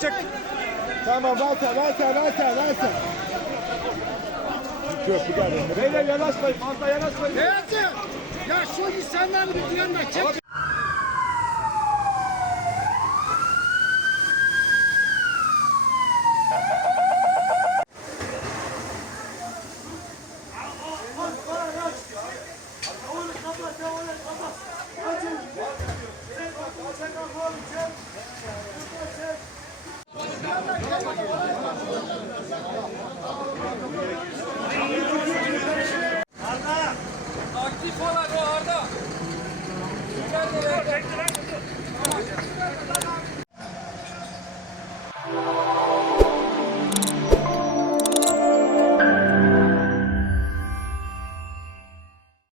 Çek. Tamam varsa. Köprü geldi. Beyler yanaşmayın. Fazla yanaşmayın. Beyazı! Ya şu insanları bir duyanma. Çek. Aktif olan o Arda. Gel de